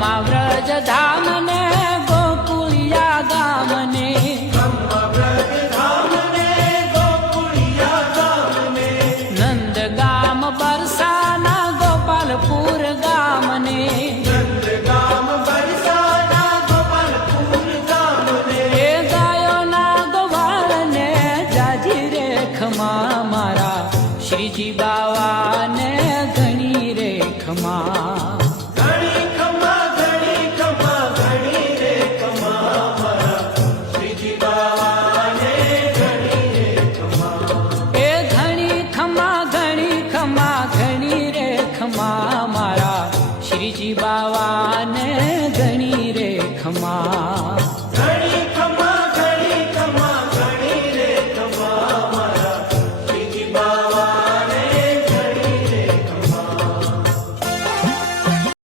ખમ્મા વ્રજ ધામ ને ગોકુળિયા ગામ ને નંદ ગામ બરસાના ગોપાલપુર ગામ ને એ ગાયોના ગોવાળ ને જાજી રે ખમ્મા મારા શ્રીજી બાવાને ઘણી રે ખમ્મા મારા શ્રીજી બાવાને ઘણી રે ખમ્મા